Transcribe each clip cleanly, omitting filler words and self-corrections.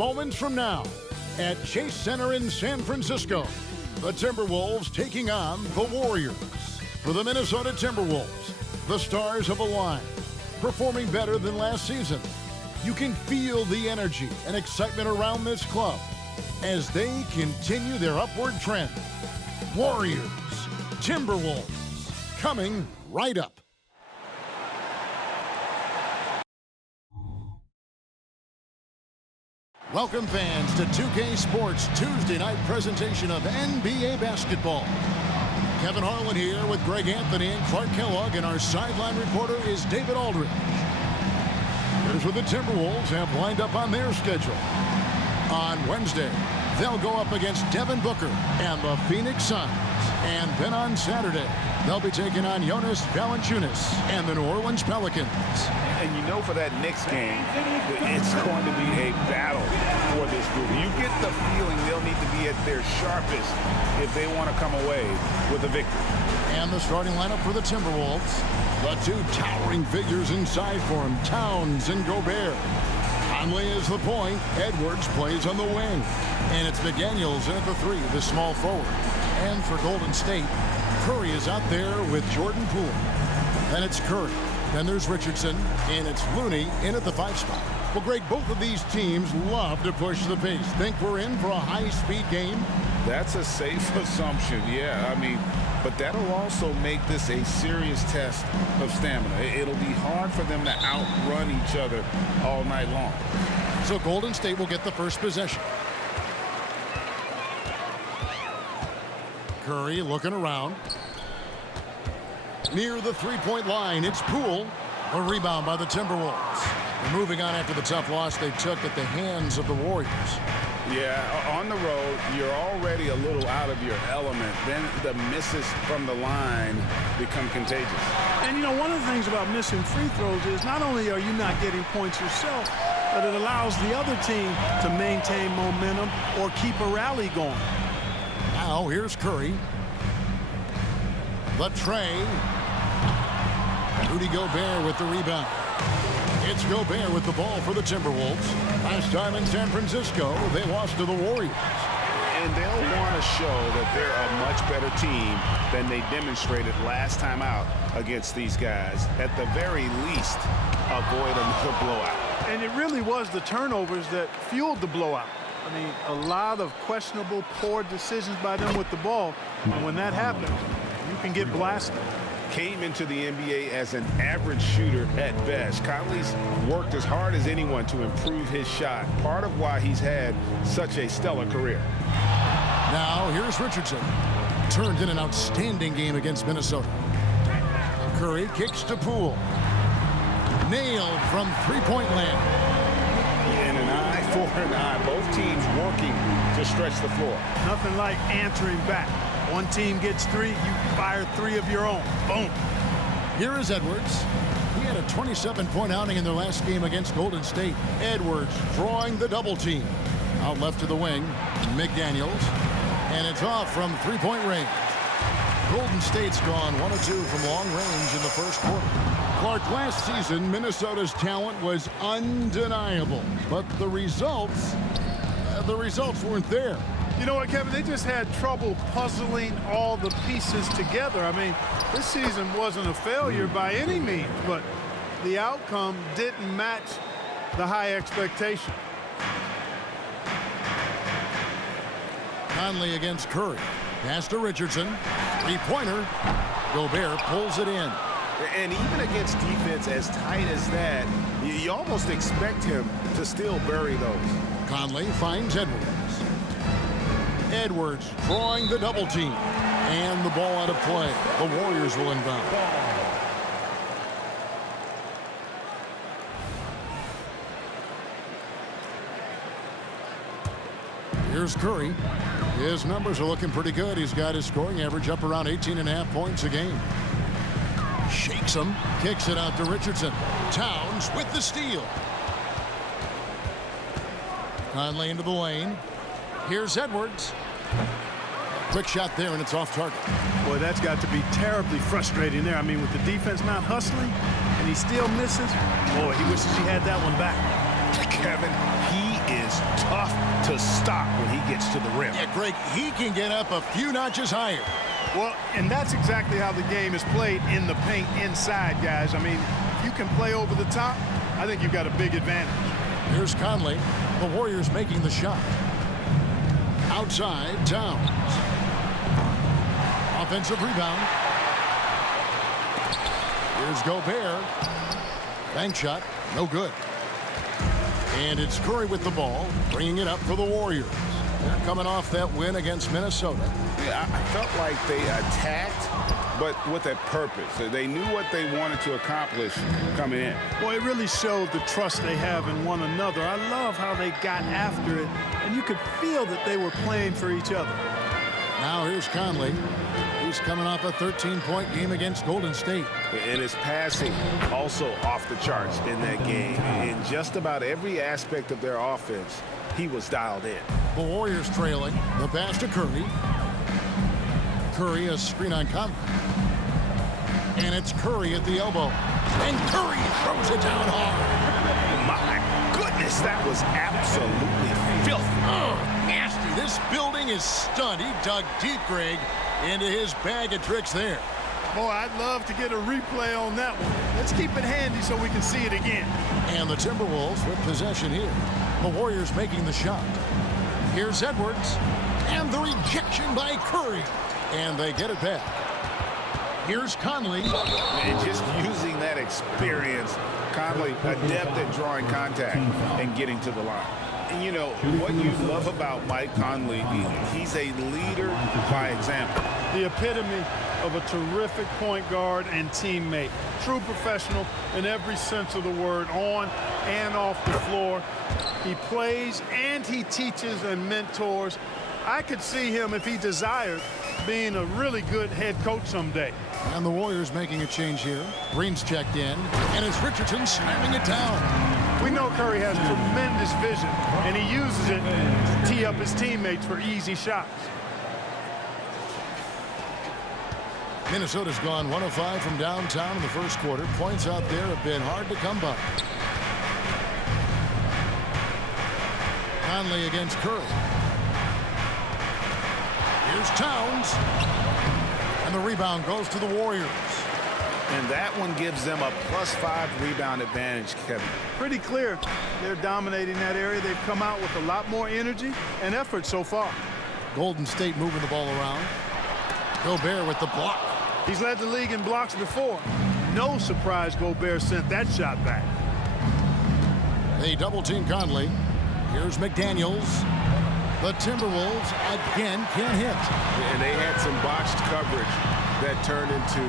moments from now at Chase Center in San Francisco. The Timberwolves taking on the Warriors. For the Minnesota Timberwolves, the stars have aligned, performing better than last season. You can feel the energy and excitement around this club as they continue their upward trend. Warriors, Timberwolves, coming right up. Welcome fans to 2K Sports Tuesday night presentation of NBA basketball. Kevin Harlan here with Greg Anthony and Clark Kellogg, and our sideline reporter is David Aldridge. Here's what the Timberwolves have lined up on their schedule. On Wednesday, they'll go up against Devin Booker and the Phoenix Suns. And then on Saturday, they'll be taking on Jonas Valanciunas and the New Orleans Pelicans. And you know, for that next game, it's going to be a battle for this group. You get the feeling they'll need to be at their sharpest if they want to come away with a victory. And the starting lineup for the Timberwolves, the two towering figures inside for him, Towns and Gobert. Conley is the point. Edwards plays on the wing. And it's McDaniels in at the three, the small forward. And for Golden State, Curry is out there with Jordan Poole. Then it's Curry. Then there's Richardson. And it's Looney in at the 5 spot. Well, Greg, both of these teams love to push the pace. Think we're in for a high-speed game? That's a safe assumption, yeah. I mean, but that'll also make this a serious test of stamina. It'll be hard for them to outrun each other all night long. So Golden State will get the first possession. Curry looking around. Near the three-point line, it's Poole. A rebound by the Timberwolves. They're moving on after the tough loss they took at the hands of the Warriors. Yeah, on the road, you're already a little out of your element. Then the misses from the line become contagious. And, you know, one of the things about missing free throws is not only are you not getting points yourself, but it allows the other team to maintain momentum or keep a rally going. Now, here's Curry. The tray. Rudy Gobert with the rebound. It's Gobert with the ball for the Timberwolves. Last time in San Francisco, they lost to the Warriors. And they'll want to show that they're a much better team than they demonstrated last time out against these guys. At the very least, avoid another blowout. And it really was the turnovers that fueled the blowout. I mean, a lot of questionable, poor decisions by them with the ball. And when that happens, you can get blasted. Came into the NBA as an average shooter at best. Conley's worked as hard as anyone to improve his shot. Part of why he's had such a stellar career. Now, here's Richardson. Turned in an outstanding game against Minnesota. Curry kicks to Poole. Nailed from three-point land. And an eye for an eye. Both teams working to stretch the floor. Nothing like answering back. One team gets three, you fire three of your own. Boom. Here is Edwards. He had a 27-point outing in their last game against Golden State. Edwards drawing the double team. Out left to the wing, McDaniels. And it's off from three-point range. Golden State's gone 1 of 2 from long range in the first quarter. Clark, last season, Minnesota's talent was undeniable. But the results weren't there. You know what, Kevin? They just had trouble puzzling all the pieces together. I mean, this season wasn't a failure by any means, but the outcome didn't match the high expectation. Conley against Curry. Pass to Richardson. Three-pointer. Gobert pulls it in. And even against defense as tight as that, you almost expect him to still bury those. Conley finds Edwards. Edwards drawing the double team. And the ball out of play. The Warriors will inbound. Here's Curry. His numbers are looking pretty good. He's got his scoring average up around 18.5 points a game. Shakes him. Kicks it out to Richardson. Towns with the steal. Conley into the lane. Here's Edwards. Quick shot there, and it's off target. Boy, that's got to be terribly frustrating there. I mean, with the defense not hustling, and he still misses. Boy, he wishes he had that one back. Kevin, he is tough to stop when he gets to the rim. Yeah, Greg, he can get up a few notches higher. Well, and that's exactly how the game is played in the paint inside, guys. I mean, if you can play over the top, I think you've got a big advantage. Here's Conley. The Warriors making the shot. Outside, Towns. Offensive rebound. Here's Gobert. Bank shot, no good. And it's Curry with the ball, bringing it up for the Warriors. They're coming off that win against Minnesota. Yeah, I felt like they attacked, but with a purpose. They knew what they wanted to accomplish coming in. Well, it really showed the trust they have in one another. I love how they got after it, and you could feel that they were playing for each other. Now here's Conley. He's coming off a 13-point game against Golden State. And his passing also off the charts in that game. In just about every aspect of their offense, he was dialed in. The Warriors trailing. The pass to Curry. Curry, a screen on Conley. And it's Curry at the elbow. And Curry throws it down hard. My goodness, that was absolutely filthy. Oh, nasty. This building is stunned. He dug deep, Greg, into his bag of tricks there. Boy, I'd love to get a replay on that one. Let's keep it handy so we can see it again. And the Timberwolves with possession here. The Warriors making the shot. Here's Edwards. And the rejection by Curry. And they get it back. Here's Conley. And just using that experience, Conley adept at drawing contact and getting to the line. And you know, what you love about Mike Conley, he's a leader by example. The epitome of a terrific point guard and teammate. True professional in every sense of the word, on and off the floor. He plays and he teaches and mentors. I could see him, if he desired, being a really good head coach someday. And the Warriors making a change here. Green's checked in, and it's Richardson slamming it down. We know Curry has tremendous vision, and he uses it to tee up his teammates for easy shots. Minnesota's gone 1 of 5 from downtown in the first quarter. Points out there have been hard to come by. Conley against Curry. Here's Towns. And the rebound goes to the Warriors. And that one gives them a +5 rebound advantage, Kevin. Pretty clear. They're dominating that area. They've come out with a lot more energy and effort so far. Golden State moving the ball around. Gobert with the block. He's led the league in blocks before. No surprise Gobert sent that shot back. They double-team Conley. Here's McDaniels. The Timberwolves again can't hit. And they had some botched coverage that turned into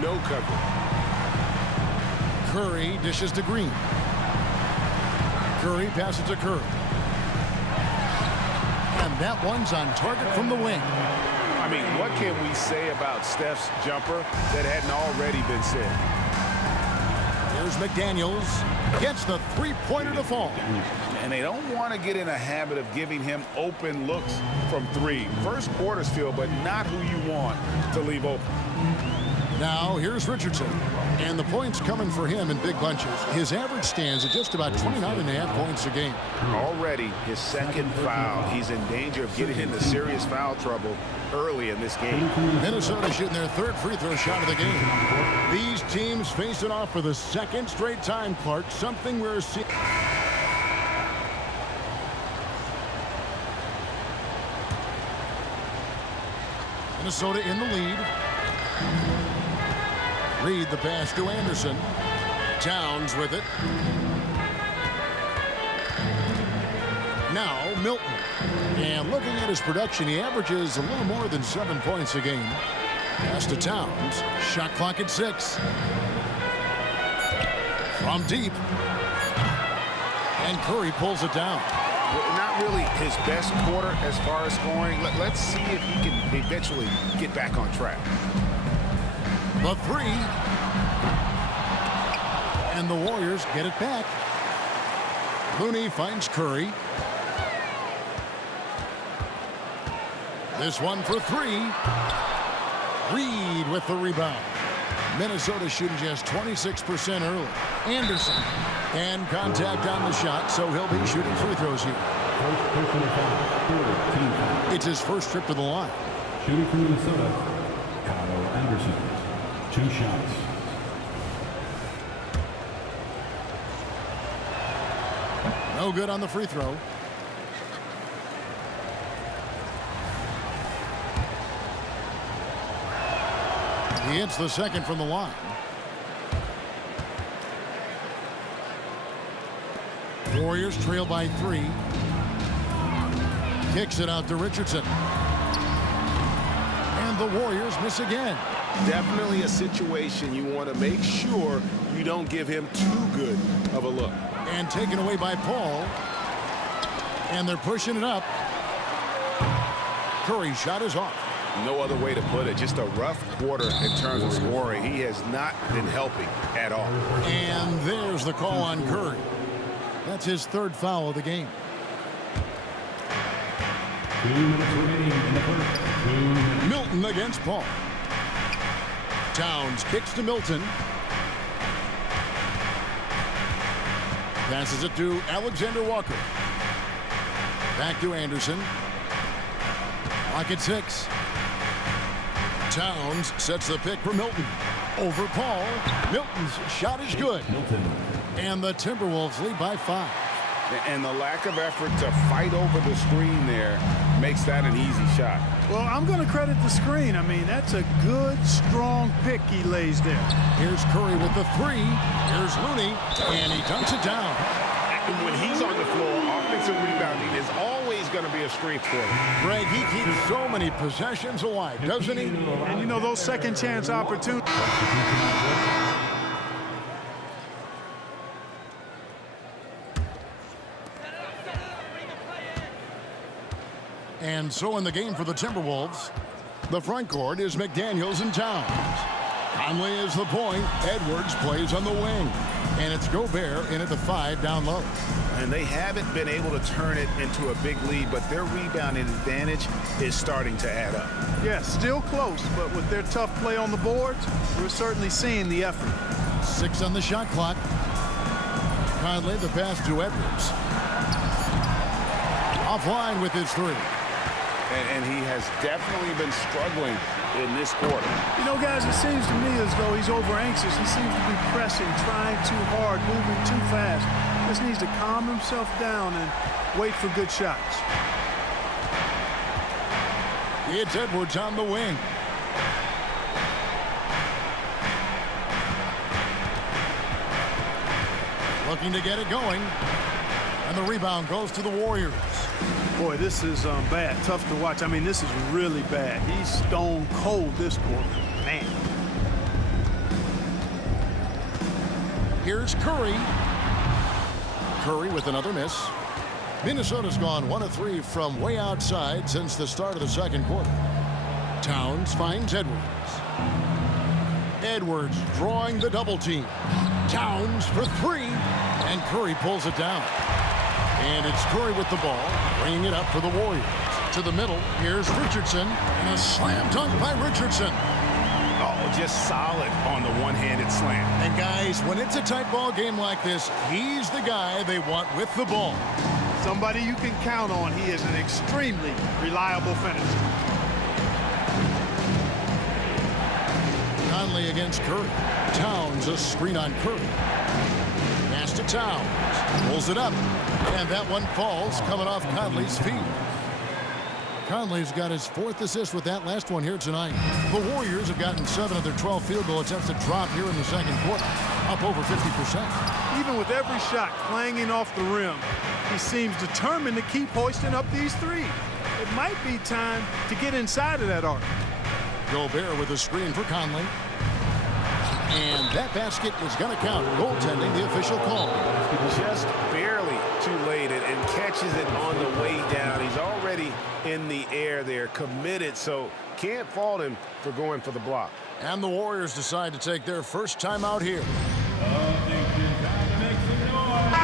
no coverage. Curry dishes to Green. Curry passes to Curry. And that one's on target from the wing. I mean, what can we say about Steph's jumper that hadn't already been said? Here's McDaniels. Gets the three-pointer to fall. And they don't want to get in a habit of giving him open looks from three. First quarters feel, but not who you want to leave open. Now here's Richardson. And the points coming for him in big bunches. His average stands at just about 29.5 points a game. Already his second foul. He's in danger of getting into serious foul trouble early in this game. Minnesota shooting their third free throw shot of the game. These teams facing off for the second straight time, Clark. Something we're seeing. Minnesota in the lead. Reed the pass to Anderson. Towns with it. Now Milton. And looking at his production, he averages a little more than 7 points a game. Pass to Towns. Shot clock at 6. From deep. And Curry pulls it down. Not really his best quarter as far as scoring. Let's see if he can eventually get back on track. The three. And the Warriors get it back. Looney finds Curry. This one for 3. Reed with the rebound. Minnesota shooting just 26% early. Anderson. And contact on the shot, so he'll be shooting free throws here. It's his first trip to the line. Shooting from Minnesota, Kyle Anderson. 2 shots. No good on the free throw. He hits the second from the line. Warriors trail by 3. Kicks it out to Richardson. And the Warriors miss again. Definitely a situation you want to make sure you don't give him too good of a look. And taken away by Paul. And they're pushing it up. Curry's shot is off. No other way to put it. Just a rough quarter in terms of scoring. He has not been helping at all. And there's the call on Curry. That's his 3rd foul of the game. 2 minutes remaining in the first. 2 minutes. Milton against Paul. Towns kicks to Milton. Passes it to Alexander Walker. Back to Anderson. Clock at 6. Towns sets the pick for Milton. Over Paul. Milton's shot is good. Milton. And the Timberwolves lead by 5. And the lack of effort to fight over the screen there makes that an easy shot. Well, I'm going to credit the screen. I mean, that's a good, strong pick he lays there. Here's Curry with the 3. Here's Looney. And he dunks it down. When he's on the floor, offensive rebounding is always going to be a strength for him. Greg, he keeps so many possessions alive, doesn't he? And, you know, those second chance opportunities. And so in the game for the Timberwolves, the front court is McDaniels and Towns. Conley is the point. Edwards plays on the wing. And it's Gobert in at the 5 down low. And they haven't been able to turn it into a big lead, but their rebounding advantage is starting to add up. Yeah, still close, but with their tough play on the boards, we're certainly seeing the effort. 6 on the shot clock. Conley the pass to Edwards. Offline with his 3. And he has definitely been struggling in this quarter. You know, guys, it seems to me as though he's over anxious. He seems to be pressing, trying too hard, moving too fast. Just needs to calm himself down and wait for good shots. It's Edwards on the wing. Looking to get it going. And the rebound goes to the Warriors. Boy, this is bad. Tough to watch. I mean, this is really bad. He's stone cold this quarter. Man. Here's Curry. Curry with another miss. Minnesota's gone 1 of 3 from way outside since the start of the second quarter. Towns finds Edwards. Edwards drawing the double team. Towns for 3. And Curry pulls it down. And it's Curry with the ball, bringing it up for the Warriors. To the middle, here's Richardson, and a slam dunk by Richardson. Oh, just solid on the one-handed slam. And guys, when it's a tight ball game like this, he's the guy they want with the ball. Somebody you can count on. He is an extremely reliable finisher. Conley against Curry. Towns a screen on Curry. Pass to Towns. Pulls it up. And that one falls, coming off Conley's feet. Conley's got his 4th assist with that last one here tonight. The Warriors have gotten 7 of their 12 field goal attempts to drop here in the second quarter, up over 50%. Even with every shot clanging off the rim, he seems determined to keep hoisting up these 3. It might be time to get inside of that arc. Gobert with a screen for Conley. And that basket is going to count. Goaltending, the official call. Just barely too late and catches it on the way down. He's already in the air there, committed, so can't fault him for going for the block. And the Warriors decide to take their first time out here.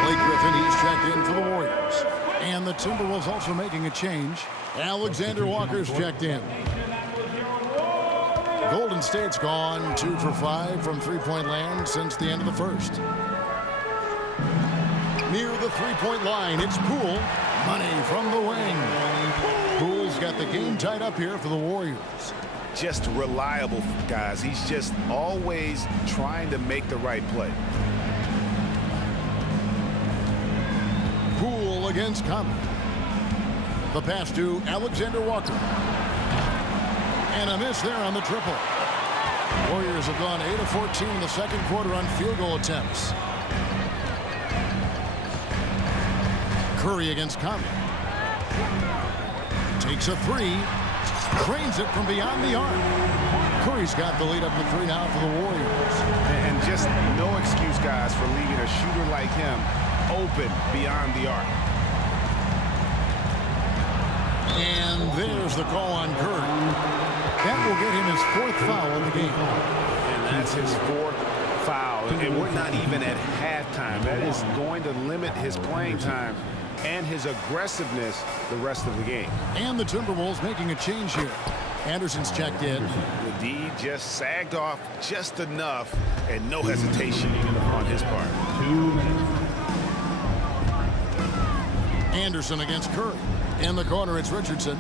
Blake Griffin, he's checked in for the Warriors. And the Timberwolves also making a change. Alexander Walker's checked in. Golden State's gone 2 for 5 from three-point land since the end of the first. Near the three-point line, it's Poole. Money from the wing. Poole's got the game tied up here for the Warriors. Just reliable, guys. He's just always trying to make the right play. Poole against Conley. The pass to Alexander Walker. And a miss there on the triple. Warriors have gone 8 of 14 in the second quarter on field goal attempts. Curry against Conley. Takes a three. Trains it from beyond the arc. Curry's got the lead up to 3 now for the Warriors. And just no excuse, guys, for leaving a shooter like him open beyond the arc. And there's the call on Curry. That will get him his 4th foul in the game. And that's his 4th foul. And we're not even at halftime. That is going to limit his playing time and his aggressiveness the rest of the game. And the Timberwolves making a change here. Anderson's checked in. The D just sagged off just enough, and no hesitation on his part. 2 minutes. Anderson against Curry. In the corner, it's Richardson.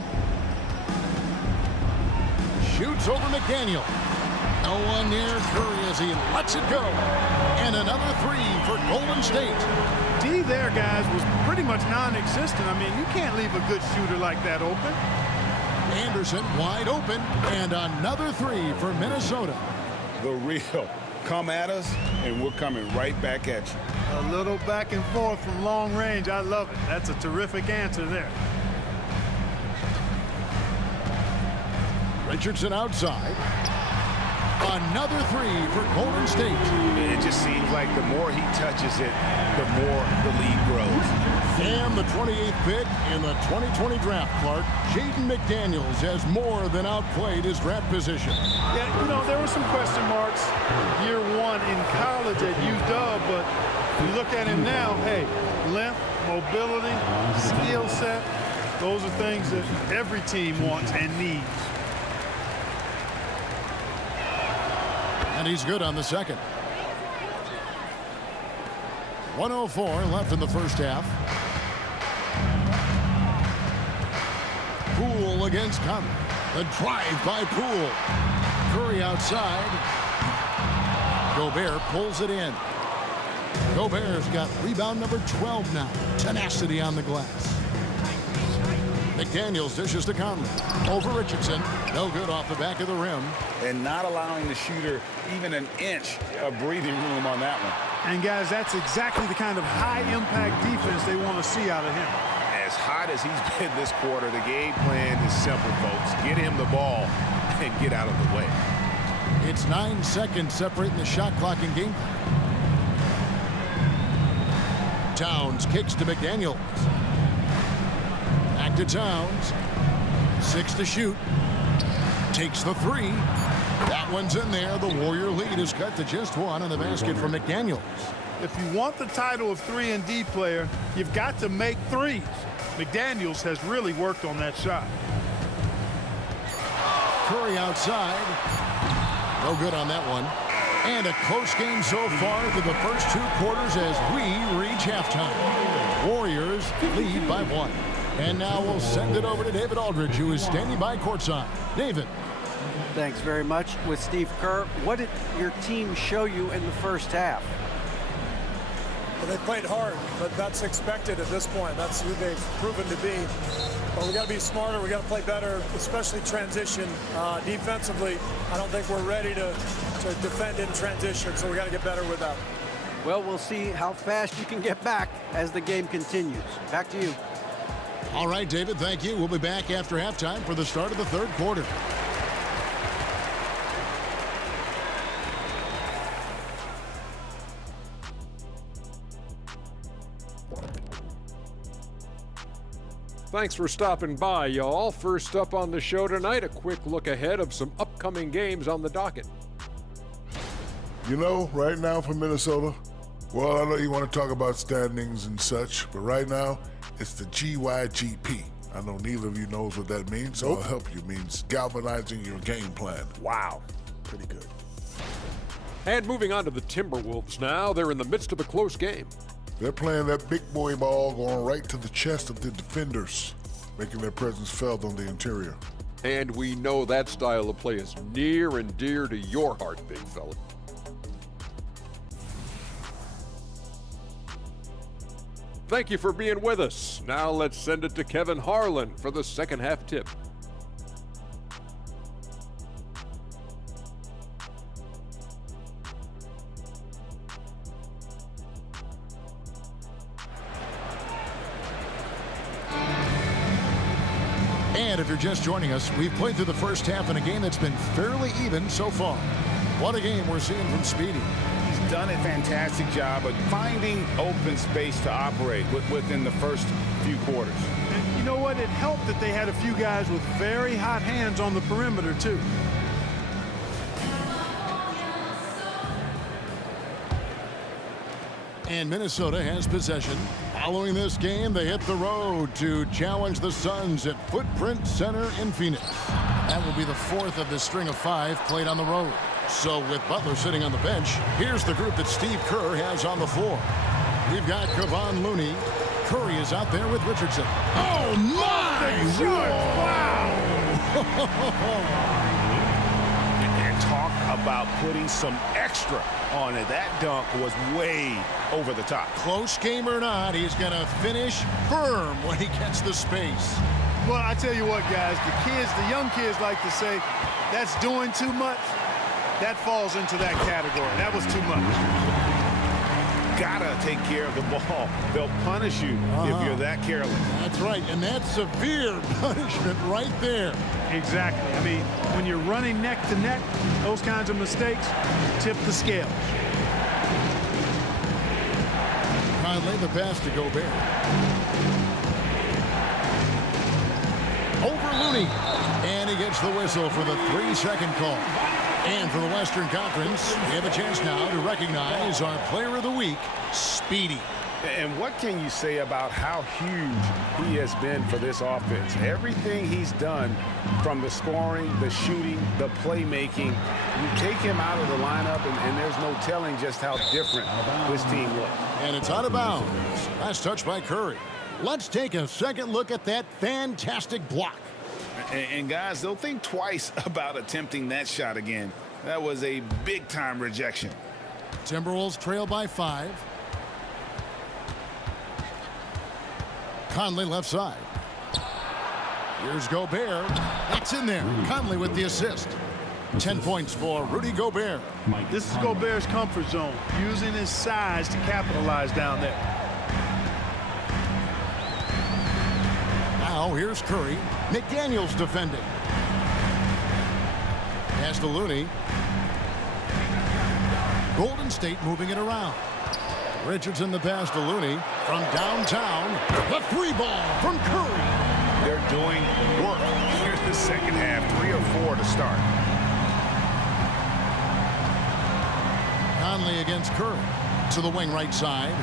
Shoots over McDaniel. No one near Curry as he lets it go. And another 3 for Golden State. D there, guys, was pretty much non-existent. I mean, you can't leave a good shooter like that open. Anderson wide open. And another 3 for Minnesota. The real. Come at us, and we're coming right back at you. A little back and forth from long range. I love it. That's a terrific answer there. Richardson outside. Another 3 for Golden State. It just seems like the more he touches it, the more the lead grows. And the 28th pick in the 2020 draft, Clark, Jaden McDaniels has more than outplayed his draft position. Yeah, you know, there were some question marks year 1 in college at UW, but you look at him now, hey, length, mobility, skill set, those are things that every team wants and needs. And he's good on the second. 1:04 left in the first half. Poole against Conley. The drive by Poole. Curry outside. Gobert pulls it in. Gobert's got rebound number 12 now. Tenacity on the glass. McDaniels dishes to Conley. Over Richardson. No good off the back of the rim. And not allowing the shooter even an inch of breathing room on that one. And, guys, that's exactly the kind of high-impact defense they want to see out of him. As hot as he's been this quarter, the game plan is simple, folks. Get him the ball and get out of the way. It's 9 seconds separating the shot clock and game. Towns kicks to McDaniels. Back to Towns. 6 to shoot. Takes the 3. That one's in there. The Warrior lead is cut to just 1 on the basket from McDaniels. If you want the title of 3-and-D player, you've got to make threes. McDaniels has really worked on that shot. Curry outside. No good on that one. And a close game so far through the first 2 quarters as we reach halftime. Warriors lead by 1. And now we'll send it over to David Aldridge, who is standing by courtside. David. Thanks very much. With Steve Kerr, what did your team show you in the first half? Well, they played hard, but that's expected at this point. That's who they've proven to be. But we got to be smarter. We got to play better, especially transition. Defensively, I don't think we're ready to defend in transition, so we got to get better with that. Well, we'll see how fast you can get back as the game continues. Back to you. All right, David, thank you. We'll be back after halftime for the start of the third quarter. Thanks for stopping by, y'all. First up on the show tonight, a quick look ahead of some upcoming games on the docket. You know, right now for Minnesota, well, I know you want to talk about standings and such, but right now, it's the GYGP. I know neither of you knows what that means, so I'll help you. It means galvanizing your game plan. Wow. pretty good. And moving on to the Timberwolves now. They're in the midst of a close game. They're playing that big boy ball going right to the chest of the defenders, making their presence felt on the interior. And we know that style of play is near and dear to your heart, big fella. Thank you for being with us. Now let's send it to Kevin Harlan for the second half tip. And if you're just joining us, we've played through the first half in a game that's been fairly even so far. What a game we're seeing from Speedy. He's done a fantastic job of finding open space to operate within the first few quarters. And you know what? It helped that they had a few guys with very hot hands on the perimeter, too. And Minnesota has possession. Following this game, they hit the road to challenge the Suns at Footprint Center in Phoenix. That will be the fourth of the string of 5 played on the road. So with Butler sitting on the bench, here's the group that Steve Kerr has on the floor. We've got Kevon Looney. Curry is out there with Richardson. Oh, my! Wow! And talk about putting some extra on it. That dunk was way over the top. Close game or not, he's going to finish firm when he gets the space. Well, I tell you what, guys, the young kids like to say, that's doing too much. That falls into that category. That was too much. Gotta take care of the ball. They'll punish you if you're that careless. That's right, and that's severe punishment right there. Exactly. I mean, when you're running neck to neck, those kinds of mistakes tip the scales. Conley, the pass to Gobert. Over Looney. And he gets the whistle for the 3-second call. And for the Western Conference, we have a chance now to recognize our player of the week, Speedy. And what can you say about how huge he has been for this offense? Everything he's done, from the scoring, the shooting, the playmaking, you take him out of the lineup, and there's no telling just how different this team looks. And it's out of bounds. Last touch by Curry. Let's take a second look at that fantastic block. And guys, they'll think twice about attempting that shot again. That was a big-time rejection. Timberwolves trail by 5. Conley left side. Here's Gobert. That's in there. Conley with the assist. 10 points for Rudy Gobert. This is Gobert's comfort zone, using his size to capitalize down there. Now here's Curry. McDaniels defending. Pass to Looney. Golden State moving it around. Richardson the pass to Looney from downtown. The 3 ball from Curry. They're doing work here in the second half. 3 or 4 to start. Conley against Curry. To the wing right side.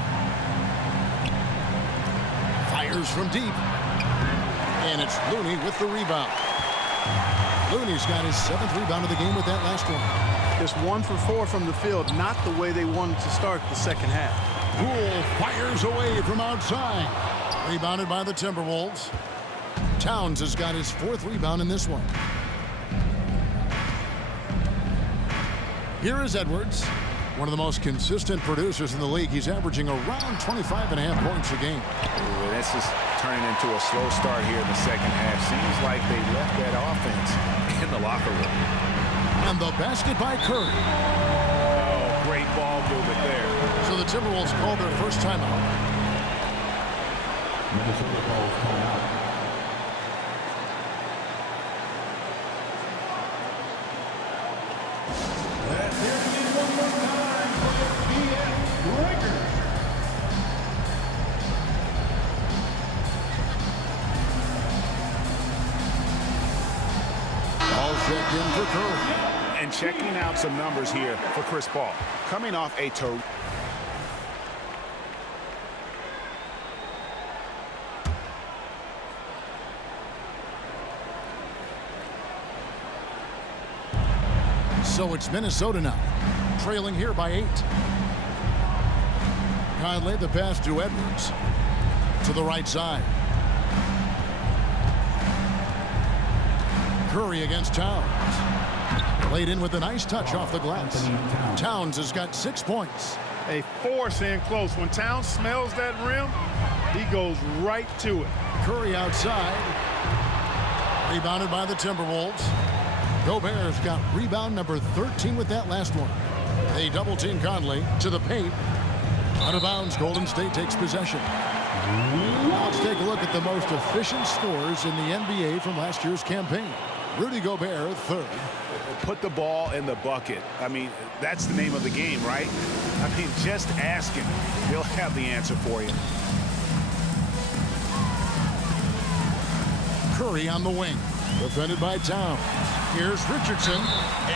Fires from deep. And it's Looney with the rebound. Looney's got his 7th rebound of the game with that last one. Just 1 for 4 from the field, not the way they wanted to start the second half. Poole fires away from outside. Rebounded by the Timberwolves. Towns has got his 4th rebound in this one. Here is Edwards, one of the most consistent producers in the league. He's averaging around 25.5 points a game. Ooh, this is turning into a slow start here in the second half. Seems like they left that offense in the locker room. And the basket by Curry. Oh, great ball movement there. So the Timberwolves call their first timeout. Minnesota calls timeout. Let's hear it one more time for the BS Breakers. All checked in for Curry. And checking out some numbers here for Chris Paul. Coming off a toe. So it's Minnesota now, trailing here by 8. Conley, the pass to Edwards. To the right side. Curry against Towns. Laid in with a nice touch off the glass. Towns has got 6 points. A force in close. When Towns smells that rim, he goes right to it. Curry outside. Rebounded by the Timberwolves. Gobert's got rebound number 13 with that last one. They double team Conley to the paint. Out of bounds, Golden State takes possession. Now let's take a look at the most efficient scorers in the NBA from last year's campaign. Rudy Gobert, 3rd. Put the ball in the bucket. I mean, that's the name of the game, right? I mean, just ask him. He'll have the answer for you. Curry on the wing. Defended by Towns. Here's Richardson,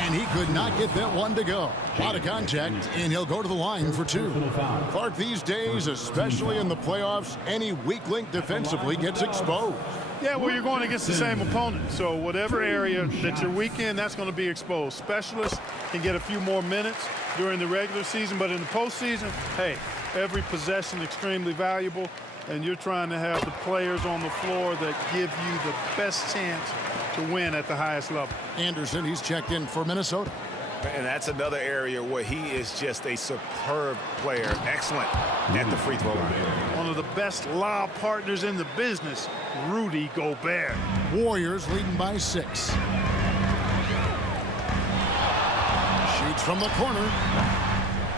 and he could not get that one to go. Out of contact, and he'll go to the line for 2. Clark, these days, especially in the playoffs, any weak link defensively gets exposed. Yeah, well, you're going against the same opponent. So whatever area that you're weak in, that's going to be exposed. Specialists can get a few more minutes during the regular season, but in the postseason, hey, every possession extremely valuable, and you're trying to have the players on the floor that give you the best chance to win at the highest level. Anderson, he's checked in for Minnesota. And that's another area where he is just a superb player. Excellent at the free throw line. One of the best lob partners in the business, Rudy Gobert. Warriors leading by 6. Shoots from the corner.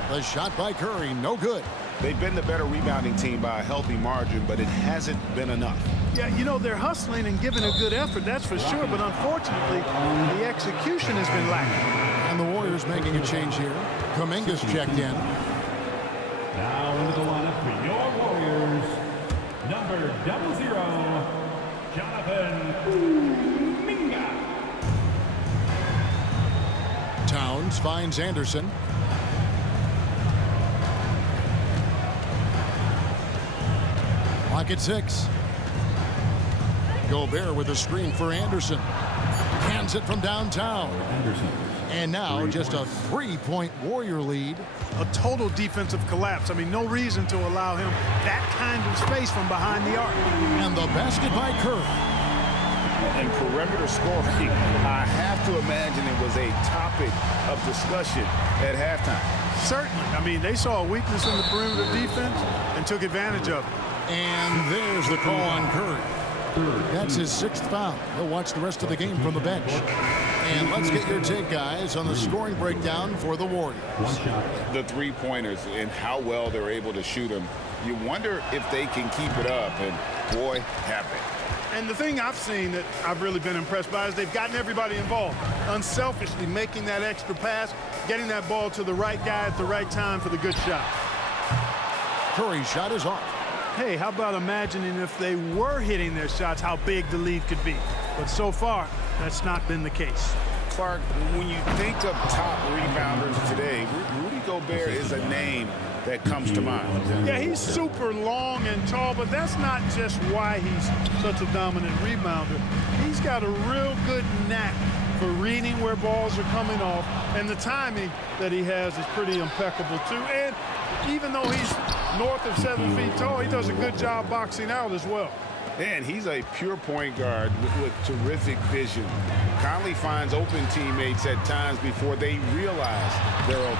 The shot by Curry, no good. They've been the better rebounding team by a healthy margin, but it hasn't been enough. Yeah, you know, they're hustling and giving a good effort, that's for sure, but unfortunately, the execution has been lacking. And the Warriors making a change here. Kuminga's checked in. Now into the lineup for your Warriors, number 00, Jonathan Kuminga. Towns finds Anderson. Clock at 6. Gobert with a screen for Anderson. Hands it from downtown. And now just a 3-point Warrior lead. A total defensive collapse. I mean, no reason to allow him that kind of space from behind the arc. And the basket by Curry. And perimeter scoring, I have to imagine it was a topic of discussion at halftime. Certainly. I mean, they saw a weakness in the perimeter defense and took advantage of it. And there's the call on Curry. That's his 6th foul. He'll watch the rest of the game from the bench. And let's get your take, guys, on the scoring breakdown for the Warriors. The three-pointers and how well they're able to shoot them. You wonder if they can keep it up, and boy, have they. And the thing I've seen that I've really been impressed by is they've gotten everybody involved. Unselfishly making that extra pass, getting that ball to the right guy at the right time for the good shot. Curry's shot is off. Hey, how about imagining if they were hitting their shots, how big the lead could be. But so far, that's not been the case. Clark, when you think of top rebounders today, Rudy Gobert is a name that comes to mind. Yeah, he's super long and tall, but that's not just why he's such a dominant rebounder. He's got a real good knack for reading where balls are coming off, and the timing that he has is pretty impeccable too. And even though he's north of 7 feet tall, he does a good job boxing out as well. And he's a pure point guard with terrific vision. Conley finds open teammates at times before they realize they're open.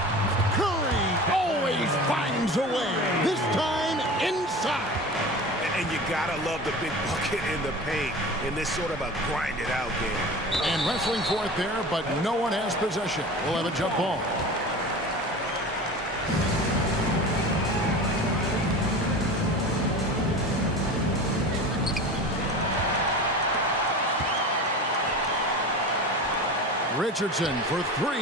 Curry always finds a way, this time inside. And you gotta love the big bucket in the paint in this sort of a grinded out game. And wrestling for it there, but no one has possession. We'll have a jump ball. Richardson for 3.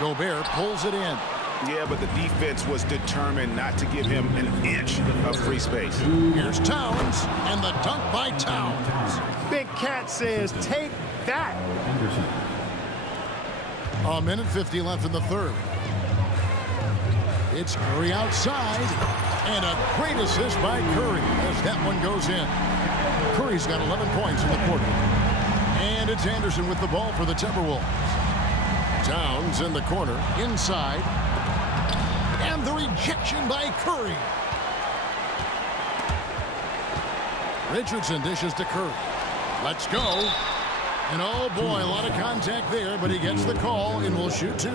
Gobert pulls it in. Yeah, but the defense was determined not to give him an inch of free space. Here's Towns, and the dunk by Towns. Big Cat says, take that. A minute 50 left in the third. It's Curry outside, and a great assist by Curry as that one goes in. Curry's got 11 points in the quarter. And it's Anderson with the ball for the Timberwolves. Towns in the corner, inside. And the rejection by Curry. Richardson dishes to Curry. Let's go. And oh boy, a lot of contact there, but he gets the call and will shoot 2.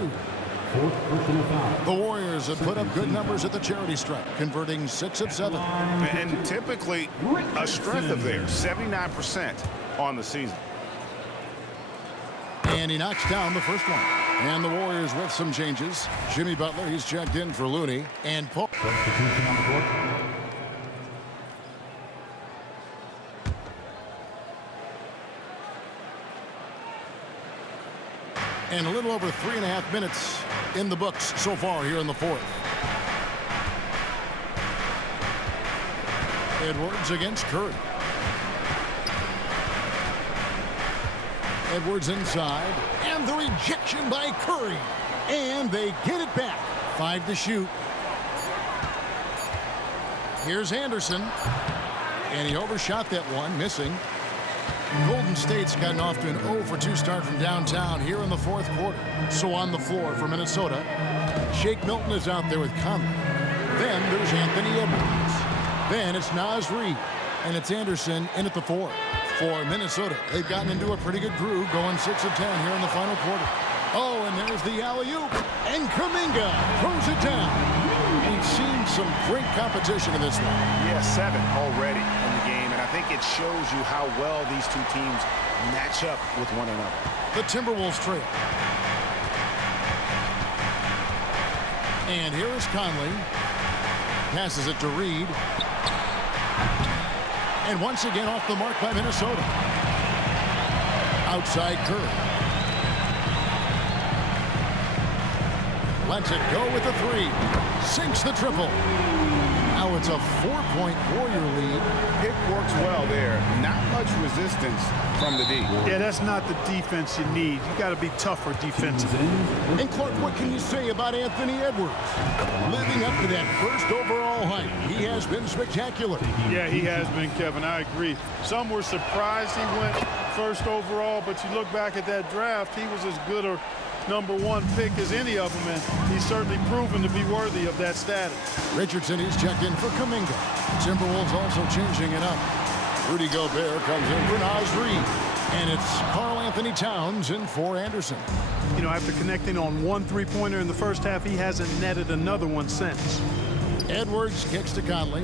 The Warriors have put up good numbers at the charity stripe, converting 6 of 7. And typically a strength of theirs, 79% on the season. And he knocks down the first one. And the Warriors with some changes. Jimmy Butler, he's checked in for Looney. And Paul. And a little over 3.5 minutes in the books so far here in the fourth. Edwards against Curry. Edwards inside, and the rejection by Curry. And they get it back. 5 to shoot. Here's Anderson. And he overshot that one, missing. Golden State's gotten off to an 0-for-2 start from downtown here in the fourth quarter. So on the floor for Minnesota, Shake Milton is out there with Conley. Then there's Anthony Edwards. Then it's Naz Reid. And it's Anderson in at the 4. For Minnesota, they've gotten into a pretty good groove, going 6 of 10 here in the final quarter. Oh, and there's the alley-oop. And Kuminga throws it down. We've seen some great competition in this one. Yeah, 7 already in the game, and I think it shows you how well these two teams match up with one another. The Timberwolves trail. And here is Conley. Passes it to Reid. And once again off the mark by Minnesota. Outside Curry. Lets it go with the 3. Sinks the triple. Now it's a 4-point Warrior lead. Pick works well there. Not much resistance from the D. Yeah, that's not the defense you need. You got to be tougher defensively. And Clark, what can you say about Anthony Edwards? Living up to that first overall hype, he has been spectacular. Yeah, he has been, Kevin. I agree. Some were surprised he went first overall, but you look back at that draft, he was as good a #1 pick as any of them, and he's certainly proven to be worthy of that status. Richardson, he's checked in for Kuminga. Timberwolves also changing it up. Rudy Gobert comes in for Naz Reid. And it's Karl Anthony Towns in for Anderson. You know, after connecting on 1 3-pointer in the first half, he hasn't netted another one since. Edwards kicks to Conley.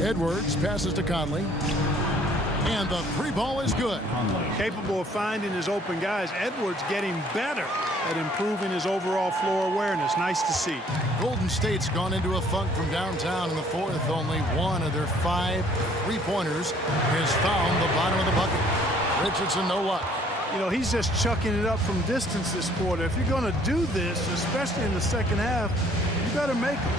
Edwards passes to Conley. And the 3 ball is good. Capable of finding his open guys. Edwards getting better at improving his overall floor awareness. Nice to see. Golden State's gone into a funk from downtown in the fourth. Only 1 of their 5 3-pointers has found the bottom of the bucket. Richardson, no luck. You know, he's just chucking it up from distance this quarter. If you're going to do this, especially in the second half, you better make them.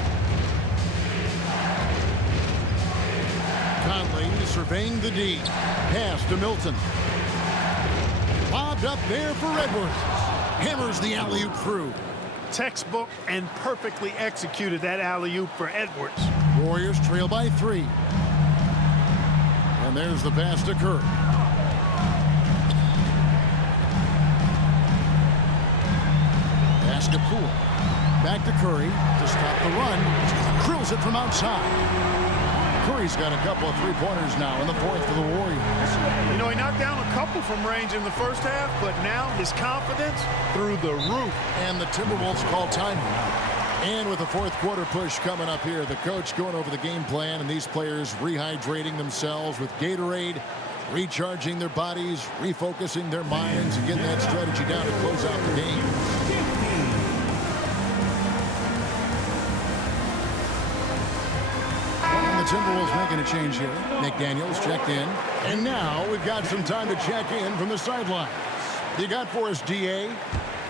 Conley surveying the D. Pass to Milton. Lobbed up there for Edwards. Hammers the alley-oop through. Textbook and perfectly executed that alley-oop for Edwards. Warriors trail by 3. And there's the pass to Curry. Pass to Poole. Back to Curry to stop the run. Drills it from outside. Curry's got a couple of 3-pointers now in the fourth for the Warriors. You know, he knocked down a couple from range in the first half, but now his confidence through the roof. And the Timberwolves call timeout. And with the fourth quarter push coming up here, the coach going over the game plan and these players rehydrating themselves with Gatorade, recharging their bodies, refocusing their minds, and getting that strategy down to close out the game. The Timberwolves making a change here. McDaniels checked in. And now we've got some time to check in from the sidelines. You got for us, DA?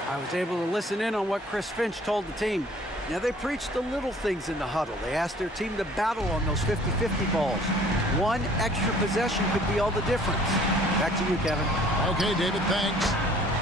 I was able to listen in on what Chris Finch told the team. Now, they preached the little things in the huddle. They asked their team to battle on those 50-50 balls. 1 extra possession could be all the difference. Back to you, Kevin. Okay, David, thanks.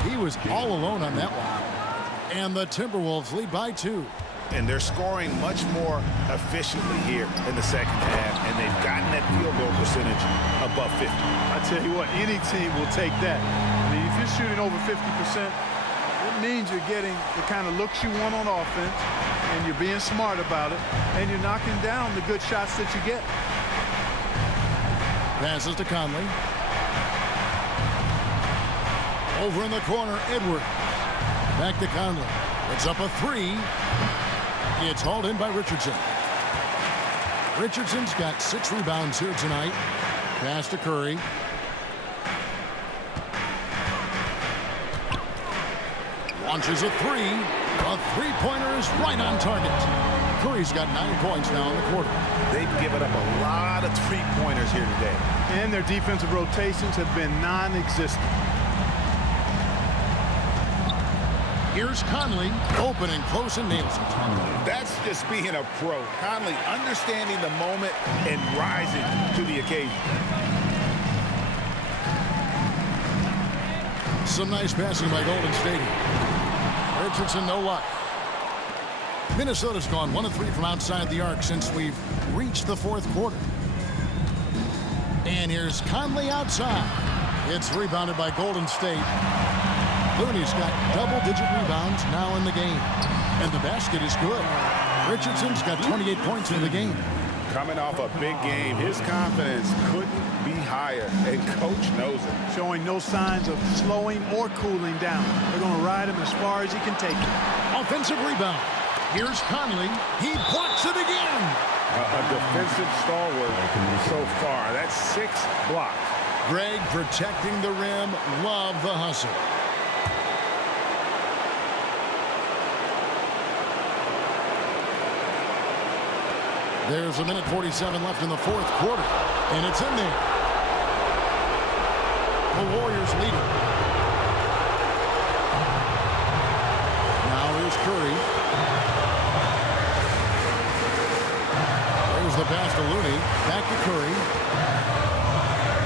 He was all alone on that one. And the Timberwolves lead by 2. And they're scoring much more efficiently here in the second half, and they've gotten that field goal percentage above 50. I tell you what, any team will take that. I mean, if you're shooting over 50%, you're That means you're getting the kind of looks you want on offense, and you're being smart about it, and you're knocking down the good shots that you get. Passes to Conley. Over in the corner, Edwards. Back to Conley. It's up a three. It's hauled in by Richardson. Richardson's got 6 rebounds here tonight. Pass to Curry. Launches a three. A three-pointer is right on target. Curry's got 9 points now in the quarter. They've given up a lot of three-pointers here today. And their defensive rotations have been non-existent. Here's Conley, open and close, and nails it. That's just being a pro. Conley understanding the moment and rising to the occasion. Some nice passing by Golden State. Richardson, no luck. Minnesota's gone 1 of 3 from outside the arc since we've reached the 4th quarter. And here's Conley outside. It's rebounded by Golden State. Looney's got double-digit rebounds now in the game. And the basket is good. Richardson's got 28 points in the game. Coming off a big game, his confidence couldn't be higher, and Coach knows it. Showing no signs of slowing or cooling down. They're going to ride him as far as he can take it. Offensive rebound. Here's Conley. He blocks it again. A defensive stalwart so far. That's 6 blocks. Greg protecting the rim. Love the hustle. There's a minute 47 left in the 4th quarter, and it's in there. The Warriors lead it. Now here's Curry. There's the pass to Looney. Back to Curry.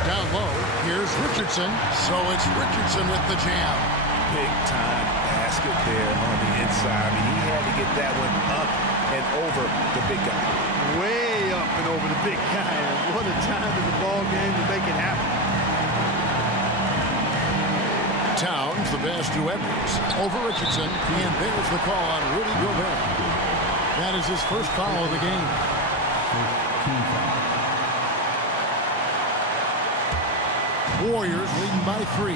Down low. Here's Richardson. So it's Richardson with the jam. Big time basket there on the inside. I mean, he had to get that one up and over the big guy. Way up and over the big guy. What a time in the ball game to make it happen. Towns, the pass to Edwards. Over Richardson. And there's the call on Rudy Gobert. That is his first foul of the game. Warriors leading by 3.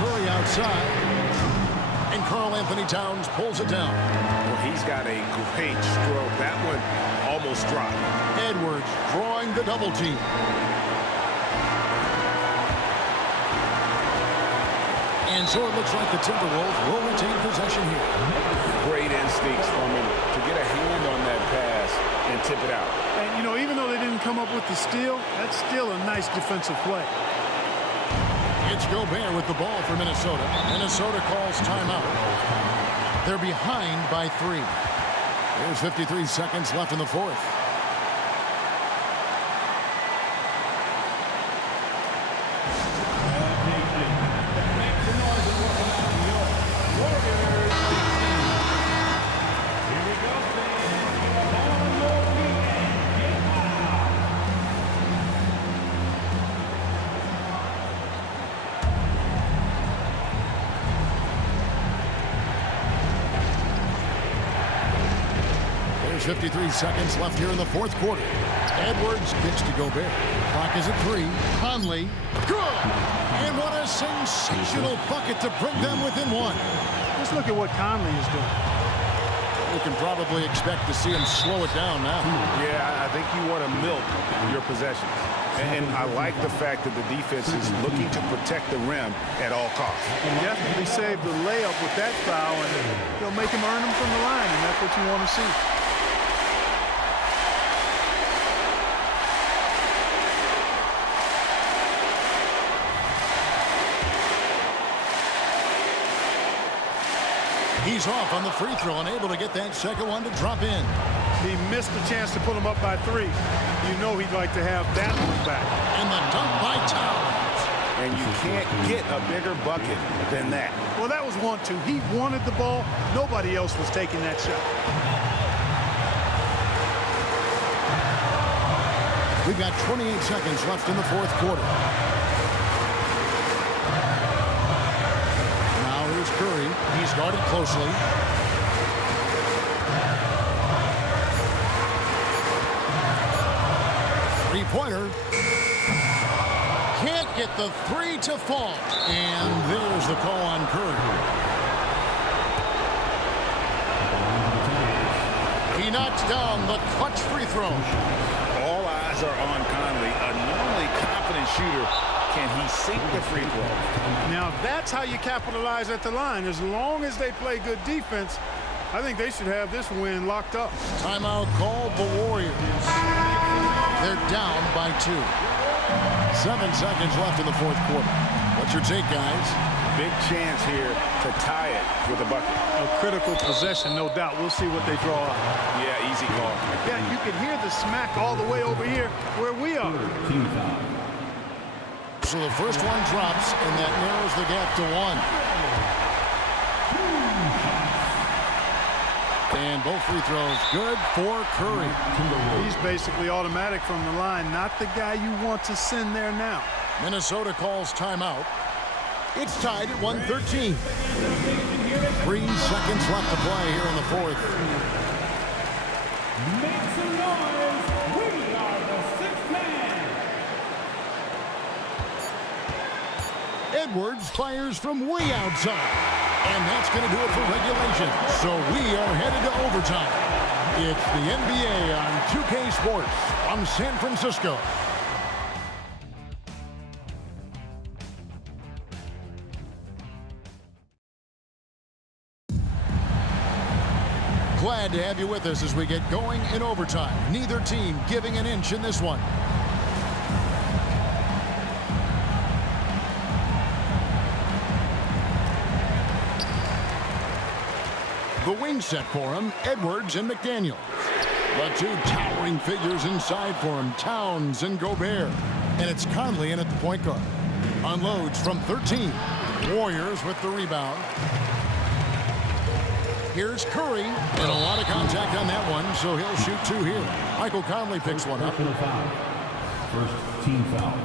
Curry outside. And Karl Anthony Towns pulls it down. Well, he's got a great stroke. That one almost dropped. Edwards drawing the double team. And so it looks like the Timberwolves will retain possession here. Great instincts from him to get a hand on that pass and tip it out. And, you know, even though they didn't come up with the steal, that's still a nice defensive play. It's Gobert with the ball for Minnesota. Minnesota calls timeout. They're behind by 3. There's 53 seconds left in the 4th. There's 53 seconds left here in the 4th quarter. Edwards kicks to Gobert. Clock is at 3. Conley, good! And what a sensational bucket to bring them within 1. Just look at what Conley is doing. We can probably expect to see him slow it down now. Yeah, I think you want to milk your possessions. And I like the fact that the defense is looking to protect the rim at all costs. And definitely save the layup with that foul, and they'll make him earn them from the line, and that's what you want to see. He's off on the free throw and able to get that second one to drop in. He missed the chance to put him up by 3. You know he'd like to have that one back. And the dunk by Towns. And you can't get a bigger bucket than that. Well, that was 1-2. He wanted the ball. Nobody else was taking that shot. We've got 28 seconds left in the 4th quarter. He's guarded closely. Three-pointer. Can't get the three to fall. And there's the call on Curry. He knocks down the clutch free throw. All eyes are on Conley, a normally confident shooter. Can he sink the free throw? Now that's how you capitalize at the line. As long as they play good defense, I think they should have this win locked up. Timeout called the Warriors. They're down by 2. 7 seconds left in the fourth quarter. What's your take, guys? Big chance here to tie it with a bucket. A critical possession, no doubt. We'll see what they draw up. Yeah, easy call. Yeah, you can hear the smack all the way over here where we are. Team foul. So the first one drops, and that narrows the gap to 1. And both free throws good for Curry. He's basically automatic from the line, not the guy you want to send there now. Minnesota calls timeout. It's tied at 113. 3 seconds left to play here in the fourth. Make some noise. We are the sixth man. Edwards fires from way outside. And that's going to do it for regulation. So we are headed to overtime. It's the NBA on 2K Sports from San Francisco. Glad to have you with us as we get going in overtime. Neither team giving an inch in this one. The wing set for him, Edwards and McDaniels. The two towering figures inside for him, Towns and Gobert. And it's Conley in at the point guard. Unloads from 13. Warriors with the rebound. Here's Curry, and a lot of contact on that one, so he'll shoot 2 here. Michael Conley picks one up. First team foul.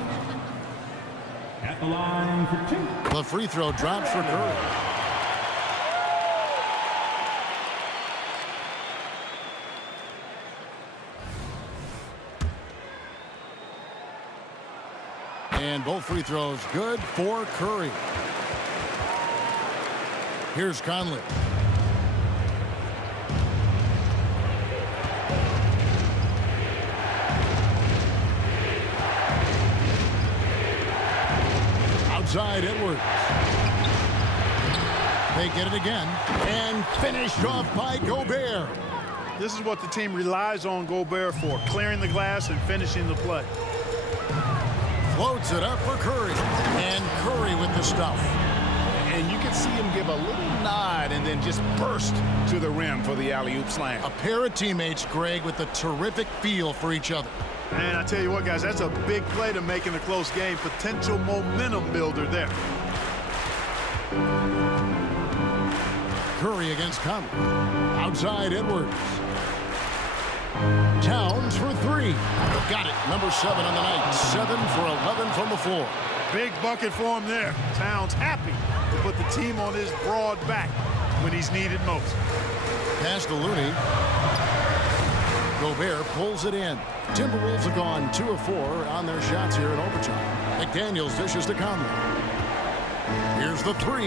At the line for 2. The free throw drops for Curry. And both free throws good for Curry. Here's Conley. Outside Edwards. They get it again. And finished off by Gobert. This is what the team relies on Gobert for, clearing the glass and finishing the play. Floats it up for Curry. And Curry with the stuff. And you can see him give a little nod and then just burst to the rim for the alley-oop slam. A pair of teammates, Greg, with a terrific feel for each other. And I tell you what, guys, that's a big play to make in a close game. Potential momentum builder there. Curry against Conley. Outside Edwards. Towns for 3. Got it. Number 7 on the night. 7 for 11 from the floor. Big bucket for him there. Towns happy to put the team on his broad back when he's needed most. Pass to Looney. Gobert pulls it in. Timberwolves have gone 2 of 4 on their shots here in overtime. McDaniels dishes to Conley. Here's the 3.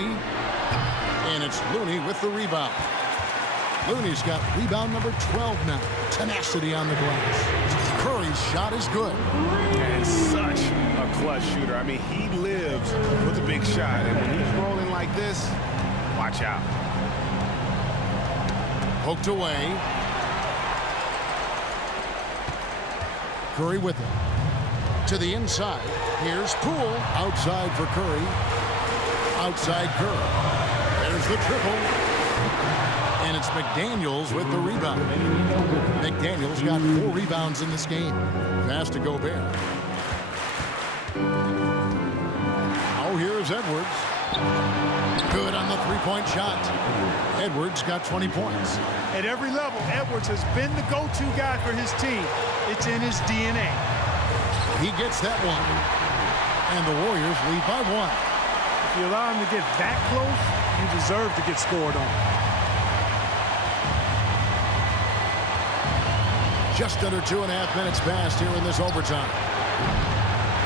And it's Looney with the rebound. Looney's got rebound number 12 now. Tenacity on the glass. Curry's shot is good. And such a clutch shooter. I mean, he lives with a big shot. And when he's rolling like this, watch out. Poked away. Curry with it. To the inside. Here's Poole. Outside for Curry. Outside Curry. There's the triple. And it's McDaniels with the rebound. McDaniels got 4 rebounds in this game. Pass to Gobert. Now here's Edwards. Good on the three-point shot. Edwards got 20 points. At every level, Edwards has been the go-to guy for his team. It's in his DNA. He gets that one. And the Warriors lead by 1. If you allow him to get that close, you deserve to get scored on. Just under 2.5 minutes passed here in this overtime.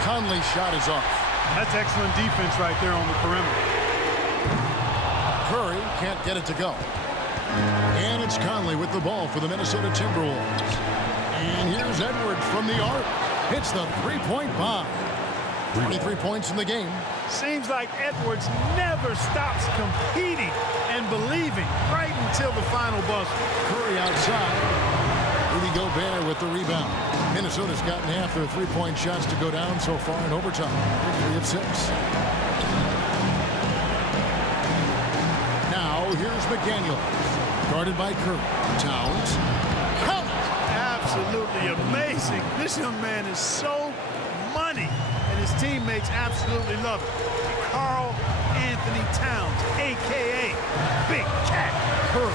Conley's shot is off. That's excellent defense right there on the perimeter. Curry can't get it to go. And it's Conley with the ball for the Minnesota Timberwolves. And here's Edwards from the arc. Hits the three-point bomb. 23 points in the game. Seems like Edwards never stops competing and believing right until the final buzzer. Curry outside. Rudy Gobert with the rebound. Minnesota's gotten half their three-point shots to go down so far in overtime. 3 of 6. Now here's McDaniel. Guarded by Curry. Towns. Count it! Absolutely amazing. This young man is so money, and his teammates absolutely love it. Karl Anthony Towns, a.k.a. Big Cat. Curry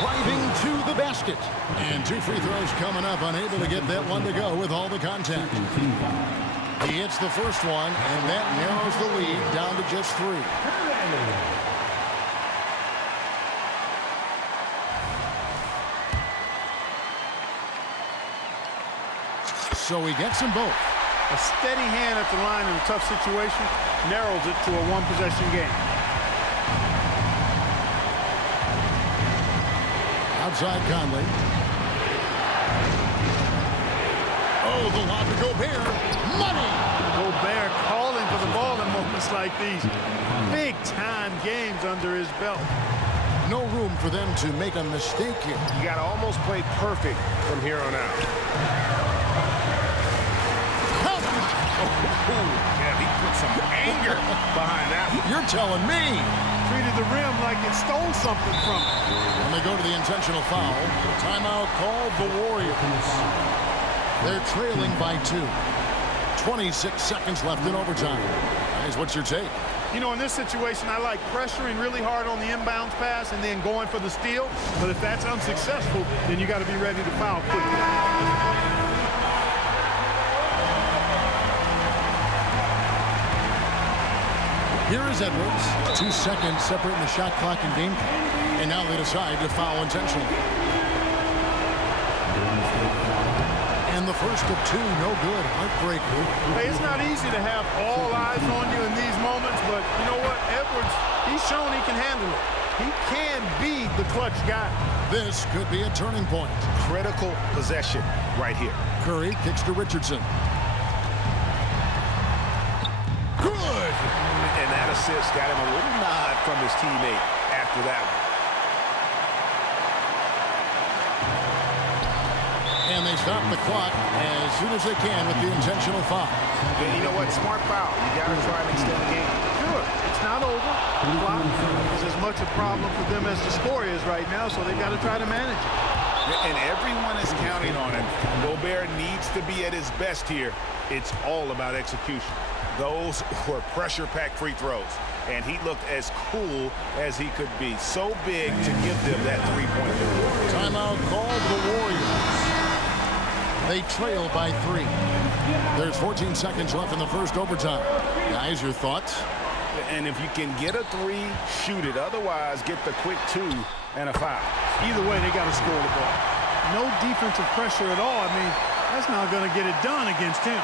driving to the basket. And 2 free throws coming up, unable to get that one to go with all the contact. He hits the first one, and that narrows the lead down to just 3. So he gets them both. A steady hand at the line in a tough situation narrows it to a one-possession game. Outside Conley. Oh, the lob to Gobert. Money! Gobert calling for the ball in moments like these. Big-time games under his belt. No room for them to make a mistake here. You got to almost play perfect from here on out. Yeah, he put some anger behind that one. You're telling me. Treated the rim like it stole something from him. And they go to the intentional foul. Timeout called the Warriors. They're trailing by 2. 26 seconds left in overtime. Guys, what's your take? You know, in this situation, I like pressuring really hard on the inbounds pass and then going for the steal. But if that's unsuccessful, then you got to be ready to foul quickly. Here is Edwards. 2 seconds separating the shot clock and game clock. And now they decide to foul intentionally. And the first of 2, no good. Heartbreaker. Hey, it's not easy to have all eyes on you in these moments, but you know what? Edwards, he's shown he can handle it. He can be the clutch guy. This could be a turning point. Critical possession right here. Curry kicks to Richardson. Good! And that assist got him a little nod from his teammate after that one. And they stop the clock as soon as they can with the intentional foul. And you know what? Smart foul. You got to try and extend the game. Sure, it's not over. The clock is as much a problem for them as the score is right now, so they've got to try to manage it. And everyone is counting on him. Gobert needs to be at his best here. It's all about execution. Those were pressure-packed free throws, and he looked as cool as he could be. So big to give them that three-point lead. Timeout called the Warriors. They trail by 3. There's 14 seconds left in the first overtime. Guys, your thoughts? And if you can get a 3, shoot it. Otherwise, get the quick 2 and a foul. Either way, they got to score the ball. No defensive pressure at all. I mean, that's not going to get it done against him.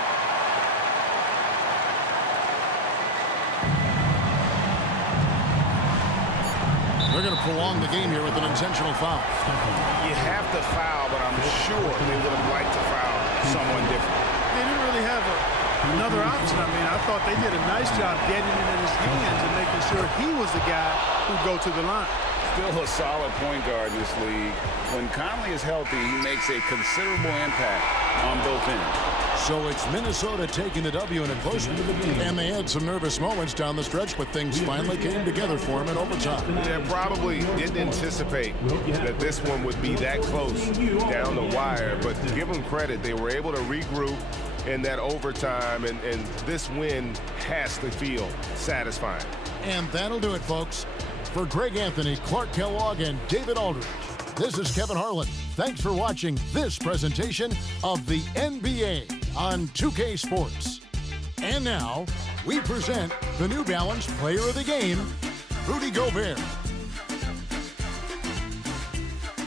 They're going to prolong the game here with an intentional foul. You have to foul, but I'm sure they would have liked to foul someone different. They didn't really have another option. I mean, I thought they did a nice job getting it in his hands and making sure he was the guy who'd go to the line. Still a solid point guard in this league. When Conley is healthy, he makes a considerable impact on both ends. So it's Minnesota taking the W in a close one. And they had some nervous moments down the stretch, but things finally came together for them in overtime. They probably didn't anticipate that this one would be that close down the wire, but give them credit. They were able to regroup in that overtime, and this win has to feel satisfying. And that'll do it, folks. For Greg Anthony, Clark Kellogg, and David Aldridge, this is Kevin Harlan. Thanks for watching this presentation of the NBA on 2K Sports. And now, we present the New Balance Player of the Game, Rudy Gobert.